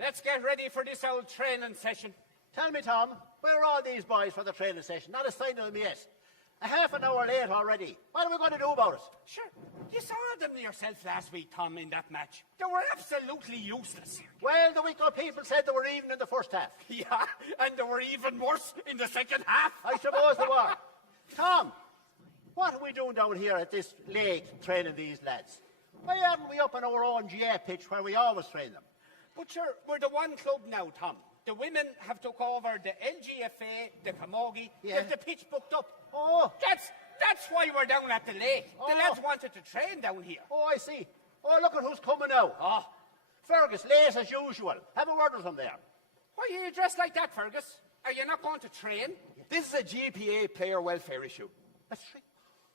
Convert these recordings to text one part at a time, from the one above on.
Let's get ready for this old training session. Tell me, Tom, where are all these boys for the training session? Not a sign of them yet. A half an hour late already. What are we going to do about it? Sure, you saw them yourself last week, Tom, in that match. They were absolutely useless. Well, the Wicklow people said they were even in the first half. Yeah, and they were even worse in the second half. I suppose they were. Tom, what are we doing down here at this lake training these lads? Why aren't we up on our own GAA pitch where we always train them? But sure, we're the one club now, Tom. The women have took over the LGFA, the Camogie. Yeah. They've the pitch booked up. Oh. That's why we're down at the lake. The lads wanted to train down here. Oh, I see. Oh, look at who's coming now. Oh. Fergus, late as usual. Have a word with him there. Why are you dressed like that, Fergus? Are you not going to train? This is a GPA player welfare issue. That's right.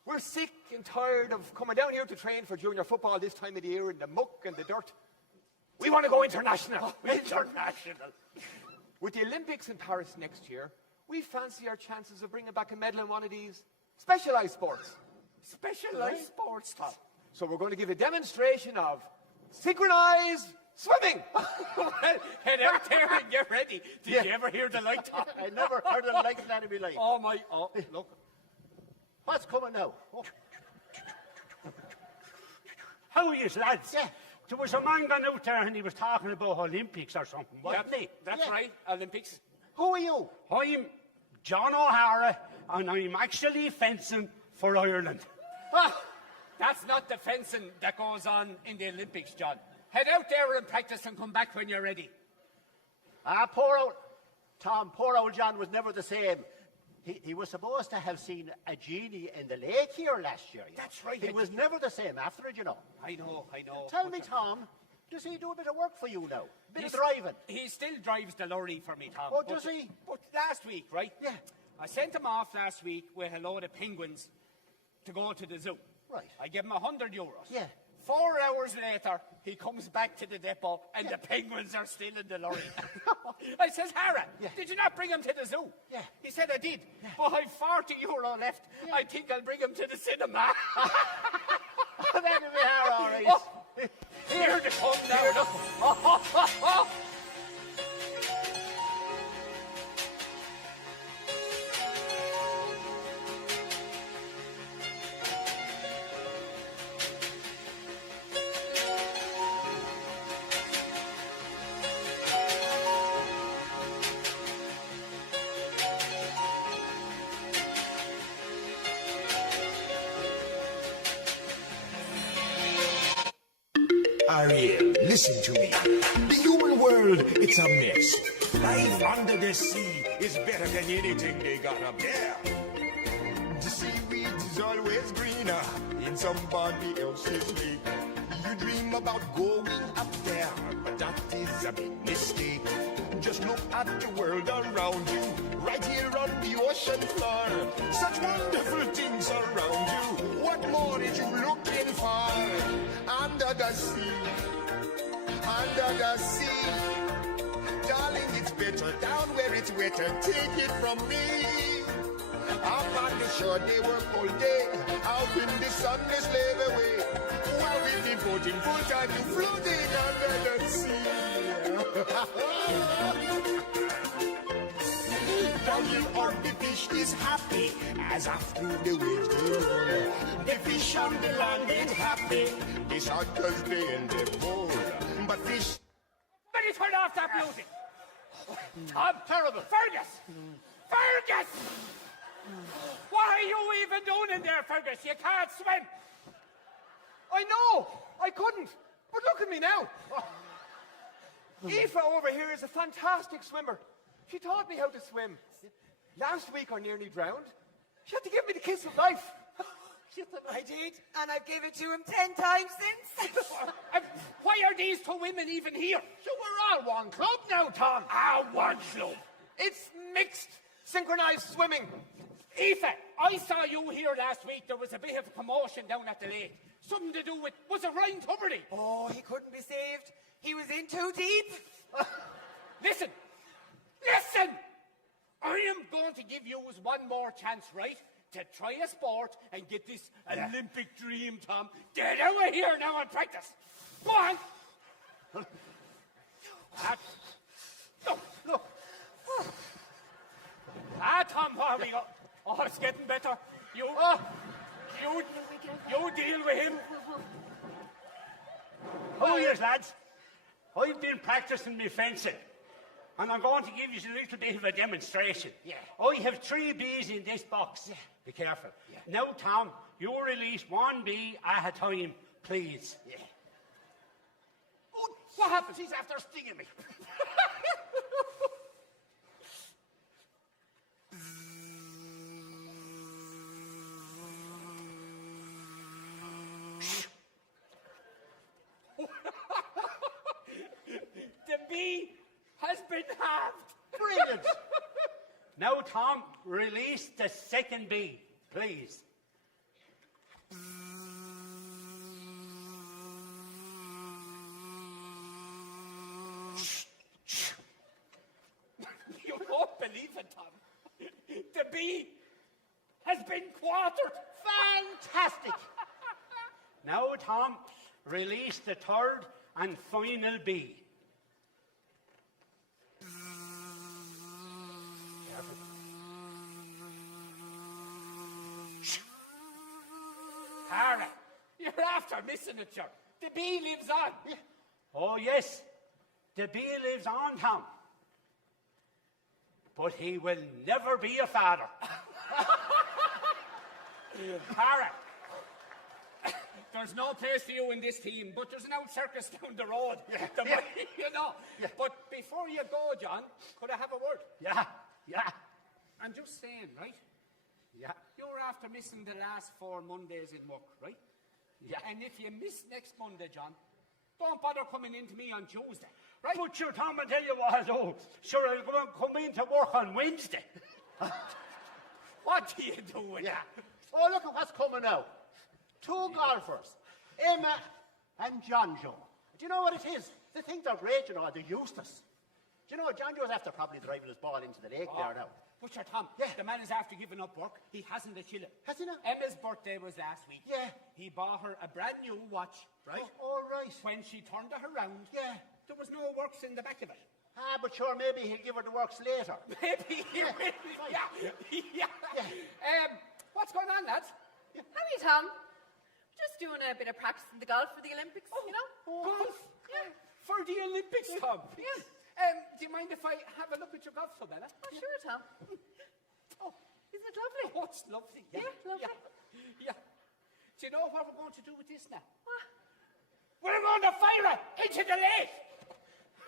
We're sick and tired of coming down here to train for junior football this time of the year in the muck and the dirt. We want to go international. International. With the Olympics in Paris next year, we fancy our chances of bringing back a medal in one of these specialised sports. Specialised sports, Tom. So we're going to give a demonstration of synchronised swimming. Well, head out there and get ready. Did you ever hear the like, Tom? I never heard of like that in my life. Oh, look. What's coming now? Oh. How are you, lads? Yeah. There was a man gone out there and he was talking about Olympics or something, wasn't he? That's right, Olympics. Who are you? I'm John O'Hara and I'm actually fencing for Ireland. Ah, that's not the fencing that goes on in the Olympics, John. Head out there and practice and come back when you're ready. Poor old Tom, poor old John was never the same. He was supposed to have seen a genie in the lake here last year. That's right. He was never the same after it, you know. I know. Tell me, Tom, does he do a bit of work for you now? A bit of driving? He still drives the lorry for me, Tom. Oh, does he? But last week, right? Yeah. I sent him off last week with a load of penguins to go to the zoo. Right. I gave him €100. Yeah. 4 hours later, he comes back to the depot and the penguins are still in the lorry. I says, Hara, did you not bring him to the zoo? Yeah. He said, I did, but I've €40 left. Yeah. I think I'll bring him to the cinema. That'll be Hara, all right. Oh, here they come now. Look. Ariel, listen to me. The human world, it's a mess. Life under the sea is better than anything they got up there. The seaweed is always greener in somebody else's lake. You dream about going up there, but that is a big mistake. Just look at the world around you, right here on the ocean floor. Such wonderful things around you. What more is you looking for? Under the sea, under the sea. Darling, it's better down where it's wetter. Take it from me. Up on the shore, they work all day. Out in the sun, they slave away. While we devoting full time to floating under the sea. Down here on the fish is happy as after the waves go roll. The fish on the land ain't happy. It's hot 'cause they in the bowl. But fish. Let me turn off that music. Tom, terrible. Fergus! Fergus! What are you even doing in there, Fergus? You can't swim. I know, I couldn't, but look at me now. Aoife over here is a fantastic swimmer. She taught me how to swim. Last week I nearly drowned. She had to give me the kiss of life. I did, and I've given it to him 10 times since. Why are these two women even here? So we're all one club now, Tom. One club. It's mixed synchronized swimming. Aoife, I saw you here last week. There was a bit of a commotion down at the lake. Something to do with, was it Ryan Tuberty? Oh, he couldn't be saved. He was in too deep. Listen! I am going to give you one more chance, right? To try a sport and get this Olympic dream, Tom. Get out of here now and practice. Go on. You deal with him. Oh, yes, lads. I've been practicing my fencing, and I'm going to give you a little bit of a demonstration. Yeah. I have 3 bees in this box. Yeah. Be careful. Yeah. Now, Tom, you release 1 bee at a time, please. Yeah. Oh, what happens? He's after stinging me. The bee has been halved. Brilliant. Now, Tom, release the 2nd bee, please. You won't believe it, Tom. The bee has been quartered. Fantastic. Now, Tom, release the 3rd and final bee. Harry, you're after missing it, sir. The bee lives on. Yeah. Oh, yes, the bee lives on, Tom. But he will never be a father. Harry, there's no place for you in this team, but there's an old circus down the road. You know. Yeah. But before you go, John, could I have a word? Yeah. I'm just saying, right? Yeah. You're after missing the last 4 Mondays in work, right? Yeah. And if you miss next Monday, John, don't bother coming in to me on Tuesday, right? But sure, Tom, I'll tell you what, oh, sure, I'll go and come in to work on Wednesday. What do you do with Yeah. that? Oh, look at what's coming now. 2 golfers, Emma and John Joe. Do you know what it is? They think they're great, you know, they're useless. Do you know what? John Joe's after probably driving his ball into the lake there now. But sure, Tom, Yeah. the man is after giving up work. He hasn't a chilling. Has he not? Emma's birthday was last week. Yeah. He bought her a brand new watch, right? Oh, all right. When she turned it around, Yeah. there was no works in the back of it. Ah, but sure, maybe he'll give her the works later. Maybe he Yeah, will. fine. Yeah. What's going on, lads? How are you, Tom? Just doing a bit of practice in the golf for the Olympics, you know? Golf? Yeah. For the Olympics, Tom? Yeah. Do you mind if I have a look at your golf club, Ella? Oh, sure, Tom. Oh, Isn't it lovely? oh, it's lovely. Yeah, lovely. Yeah. Do you know what we're going to do with this now? What? We're going to fire it into the lake.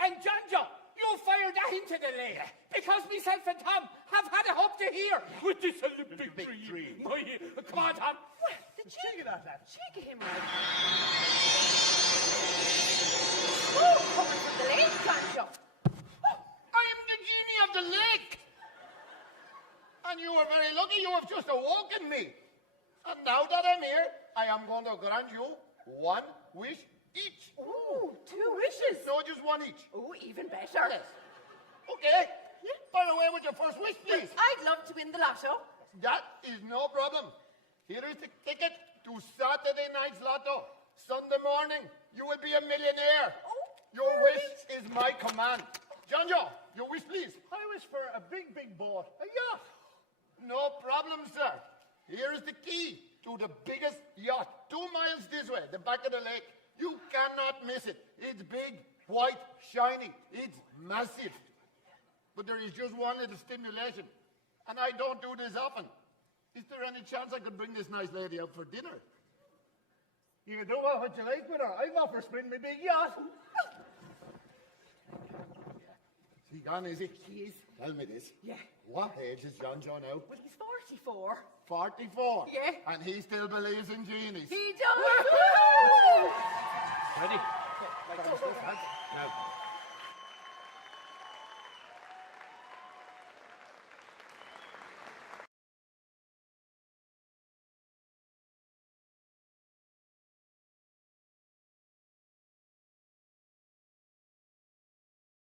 And John Joe, you fire that into the lake. Because myself and Tom have had it up to here with this Olympic dream. Come on, Tom. Well, the cheek of that lad. Cheek of him, right? Oh, coming from the lake, John Joe. I am the genie of the lake. And you are very lucky you have just awoken me. And now that I'm here, I am going to grant you 1 wish each. Ooh, 2 wishes. No, just 1 each. Oh, even better. Yes. Okay. Fire away with your first wish, please. I'd love to win the lotto. That is no problem. Here is the ticket to Saturday night's lotto. Sunday morning, you will be a millionaire. Oh, Your wish is my command. John Joe, your wish, please. I wish for a big, big boat. A yacht. No problem, sir. Here is the key to the biggest yacht. 2 miles this way, the back of the lake. You cannot miss it. It's big, white, shiny. It's massive. But there is just one little stimulation. And I don't do this often. Is there any chance I could bring this nice lady out for dinner? You can do what you like with her. I'm off for spring my big yacht. Is he gone, is he? He is. Tell me this. Yeah. What age is John Joe now? Well, he's 44. 44. Yeah. And he still believes in genies. He does. Ready? Go, go, go. Now,